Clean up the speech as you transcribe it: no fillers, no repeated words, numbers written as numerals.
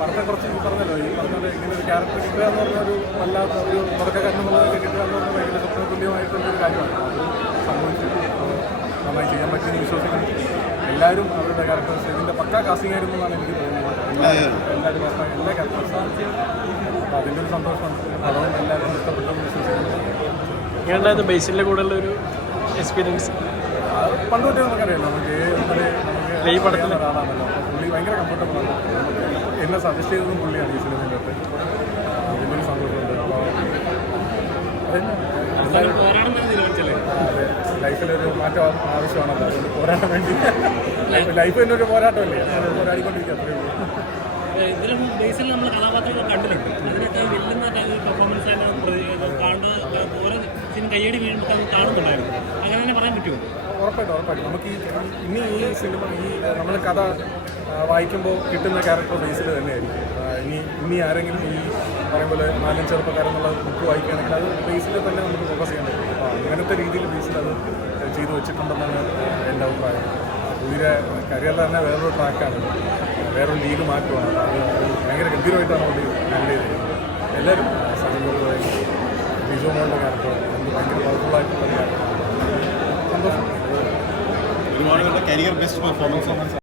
പറഞ്ഞ കുറച്ച് പറഞ്ഞല്ലോ ഈ പറഞ്ഞത് ഇങ്ങനെ ഒരു ക്യാരക്ടർ കിട്ടുക എന്ന് പറഞ്ഞൊരു വല്ലാത്ത ഒരു തുടക്കക്കാരനുള്ളതൊക്കെ കിട്ടുക എന്ന് പറഞ്ഞാൽ ഭയങ്കര സ്വപ്ന തുല്യമായിട്ടുള്ളൊരു കാര്യമാണ്. അത് സംഭവിച്ചു നന്നായി ചെയ്യാൻ പറ്റിയെന്ന് വിശ്വസിക്കുന്നു. എല്ലാവരും അവരുടെ ക്യാരക്ടേഴ്സ് ഇതിൻ്റെ പക്കാ കാസ്റ്റിംഗ് ആയിരുന്നു എന്നാണ് എനിക്ക് തോന്നുന്നത്. എല്ലാവരും എല്ലാ ക്യാരക്ടേഴ്സും അതിൻ്റെ ഒരു സന്തോഷമാണ്. പടവും എല്ലാവർക്കും ഇഷ്ടപ്പെട്ടെന്ന് വിശ്വസിക്കുന്നു. ഏതായത് ബേസിൻ്റെ കൂടെയുള്ള ഒരു എക്സ്പീരിയൻസ് പണ്ട് തൊട്ടേ നമുക്കറിയാം. നമുക്ക് ഈ പടത്തിൽ ഒരാളാണല്ലോ. അപ്പോൾ പുള്ളി ഭയങ്കര കംഫർട്ടബിളാണ്. എന്നെ സജസ്റ്റ് ചെയ്തതും പുള്ളിയാണ് ഈ സിനിമയിലോട്ട്. അതിനൊരു സന്തോഷമുണ്ട്. അതെ, ലൈഫിലൊരു മാറ്റം ആവശ്യമാണല്ലോ. അതുകൊണ്ട് പോരാട്ടം വേണ്ടി ലൈഫ് തന്നെ ഒരു പോരാട്ടമല്ലേ, അത് പോരാടിക്കൊണ്ടിരിക്കുക. അത്രയേ ഉള്ളൂ. ഇതിലും ബേസിൽ നമ്മൾ കഥാപാത്രങ്ങൾ കണ്ടിട്ടുണ്ട്. അതിനൊക്കെ വെല്ലുന്ന പെർഫോമൻസ് ഓരോ സിനിമ കയ്യടി വീഴുമ്പോൾ അത് കാണുന്നുണ്ടായിരുന്നു. അങ്ങനെ തന്നെ പറയാൻ പറ്റുമോ? ഉറപ്പായിട്ടും നമുക്ക് ഈ സിനിമ നമ്മൾ കഥ വായിക്കുമ്പോൾ കിട്ടുന്ന ക്യാരക്ടർ ബേസിൽ തന്നെയായിരിക്കും. ഇനി ആരെങ്കിലും ഈ പറയും പോലെ 4 ചെറുപ്പക്കാരെന്നുള്ള ബുക്ക് വായിക്കുകയാണെങ്കിൽ അത് ബേസിൽ തന്നെ നമുക്ക് ഫോക്കസ് ചെയ്യാൻ പറ്റും. അപ്പോൾ അങ്ങനത്തെ രീതിയിൽ ബേസിൽ അത് ചെയ്തു വെച്ചിട്ടുണ്ടെന്നാണ് എൻ്റെ അഭിപ്രായം. പുള്ളിയുടെ കരിയറിൽ തന്നെ വേറൊരു ട്രാക്കാണ്, വേറൊരു ലീഗ് മാറ്റമാണ്. അത് ഭയങ്കര ഗംഭീരമായിട്ടാണ് പുള്ളി ഹാൻഡിൽ ചെയ്തിരിക്കുന്നത്. എല്ലാവരും സജിൻ ബിജു മോളുടെ ക്യാരക്ടർ ഭയങ്കര പവർഫുള്ളായിട്ടുള്ള ക്യാരക്ടർ. സന്തോഷം. ഒരുപാട് കരിയർ ബെസ്റ്റ് പെർഫോമൻസ്